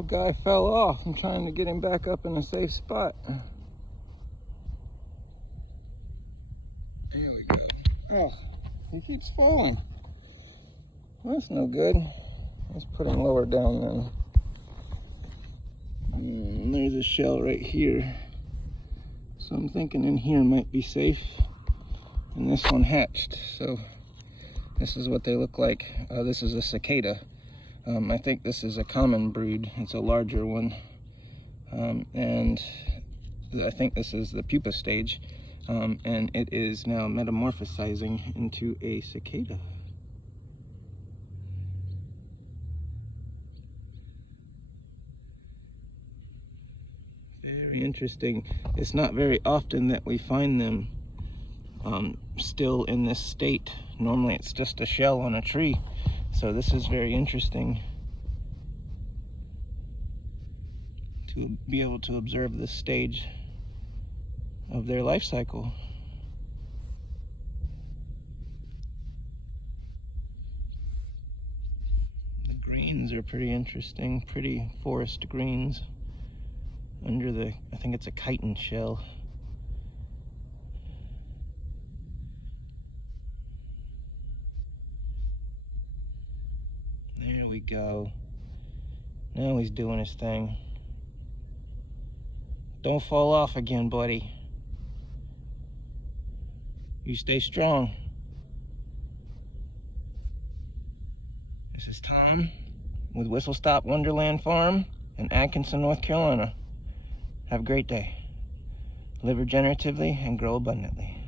Little guy fell off. I'm trying to get him back up in a safe spot. Here we go. Oh, he keeps falling. Well, that's no good. Let's put him lower down then. There's a shell right here. So I'm thinking in here might be safe. And this one hatched. So this is what they look like. This is a cicada. I think this is a common breed. It's a larger one. And I think this is the pupa stage. And it is now metamorphosizing into a cicada. Very interesting. It's not very often that we find them still in this state. Normally it's just a shell on a tree. So this is very interesting to be able to observe this stage of their life cycle. The greens are pretty interesting, pretty forest greens under the, I think it's a chitin shell. There we go. Now he's doing his thing. Don't fall off again, buddy. You stay strong. This is Tom with Whistle Stop Wonderland Farm in Atkinson, North Carolina. Have a great day. Live regeneratively and grow abundantly.